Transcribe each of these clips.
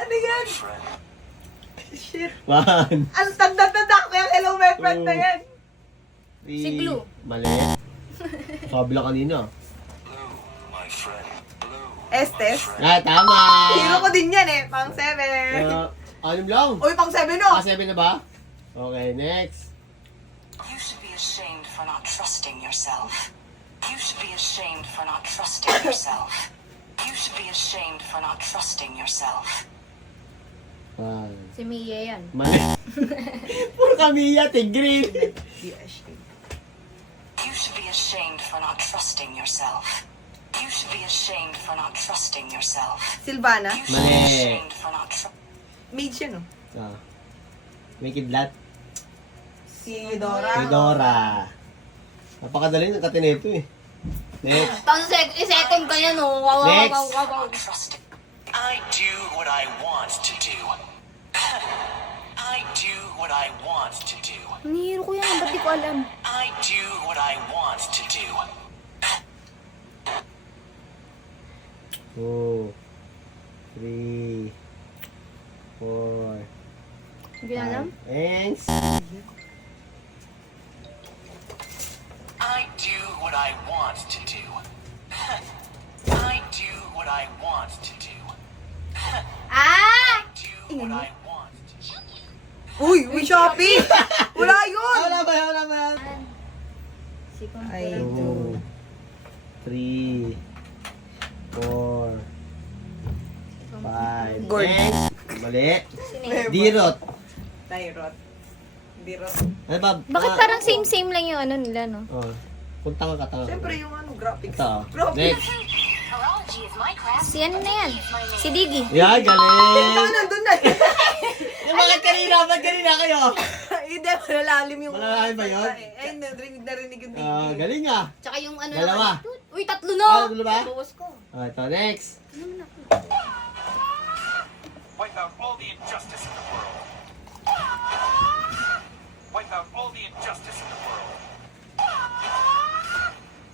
Ano yan? Shit. One. Ang tanda-tanda ko yung hello my friend na yan. Three. Si Glue. Mali. Sabi lang kanina. Estes. Ah, tama. Hero ko din yan eh. Pang 7. Anim lang. Uy, pang 7 no? 7 na ba? Okay, next. You should be ashamed for not trusting yourself. You should be ashamed for not trusting yourself. You should be ashamed for not trusting yourself. One. Si Mia yan. Mali. Puro Kamiya, Tigrin. You should be ashamed for not trusting yourself. You should be ashamed for not trusting yourself. Silvana. You should be Mali. ashamed for not Mage yun no? Ah. May kidlat. Si Dora. Si Dora. Napakadali ng katineto eh. Next. Pang second ka yan, oh. Wow, wow, Next. wow, wow, wow. not trusting. I do what I want to do. I do what I want to do. Nihiro ko yan, ba't di ko alam? I do what I want to do. 2, 3, 4, Hindi na alam? Thanks. I do what I want to do. I do what I want to do. Ah! Do what I want to do. Uy, Shopee! Wala yun! Wala ba yan? Wala ba yan? Si Ay, Kumpul. 2, 3, 4, 5. Gord. Next. Mali. Sino? Dirot. Tyrot. Dirot. Ano ba? Bakit parang same-same lang yung ano nila, no? Oh. Kung tanga ka, tanga. Siyempre yung ano, graphics. Ito. Graphics. Next. Si ano na yan? Si Diggy. Yan, galing. Ito, nandun na. Yung bakit kanina? Ba't kanina kayo? Hindi, malalalim yung... Malalalim ba yun? Ay, narinig yung Ah, galing ah. Tsaka yung ano Dalawa. naman. Uy, tatlo na! Ah, tatlo ba? Bawas ko. Oh, ito, next. Wipe out all the injustice in the world. Wipe out all the injustice in the world.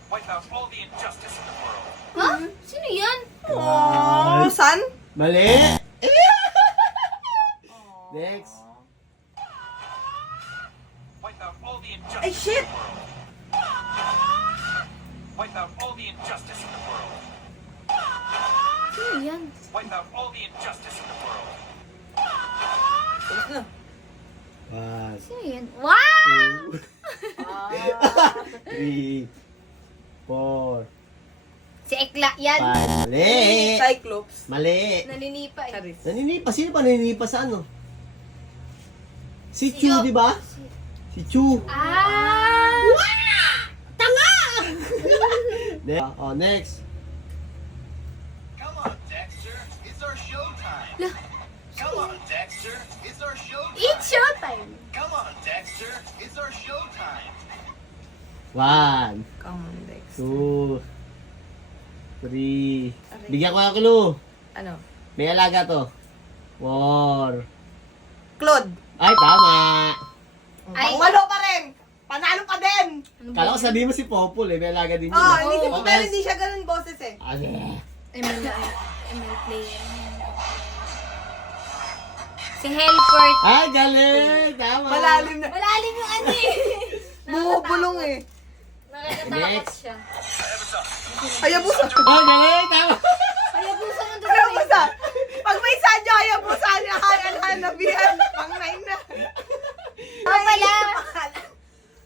Wipe out all the injustice in the world. Ha? Sino yan? Oh, san? Mali. Next. Wipe out all the injustice Ay, shit! in the world. Wipe out all the injustice in the world. Sino yan? Wipe out all the injustice in the world. Tapos na. 1, Sino yan? Wow! 3, 4, Si Ekla yan. 5. Mali. Cyclops. Mali. Naninipa eh. Charis. Naninipa. Sino pa naninipa sa ano? Si Si Chu, Yo. di ba? Si Chu. Ah! Next. Oh, next. Come on, Dexter. It's our showtime. Lah. Come on, Dexter. It's our showtime. It's showtime! Come on, Dexter. It's our showtime. 1, Come on, Dex. 2, 3. Bigyan ko ng clue. Ano? May alaga to. 4. Claude. Ay, tama. Ay. Pangwalo pa rin! Panalo pa din! Kala ko sabihin mo si Popol eh. May alaga din yun. Oh, eh. hindi si Okay. pero hindi siya ganun boses eh. Ah, sige. ML player. Si Helfort. Ay, galing. Tama. Malalim na. Malalim yung ano eh. Bumubulong eh. Nakakatakot Next. siya. Hayabusa. Ay, galing. Tama. Hayabusa ng dulo Hayabusa. Pag may sadya, hayabusa niya. Hanabihan. Pang 9 na. Oo pala.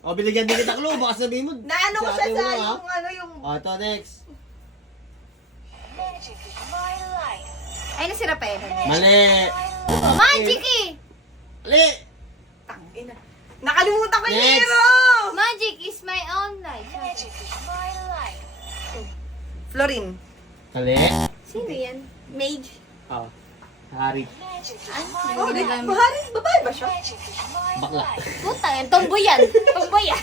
O, binigyan din kita clue. Baka sabihin mo. Naano ko siya ate sa mo, ha? yung ano yung... O, ito next. Magic is my life. Ay, na si Rafael. Mali. Magic eh! Mali. Tangina. Nakalimutan ko yung Next. hero! Magic is my own life. Magic is my life. Florin. Mali. Sino yan? Mage. O. Hari. Magic is Ay, Oh, hindi di, ko alam. bahari, babae ba siya? Magic is my Bakla. life. Puta yan, tomboy yan. Tomboy yan.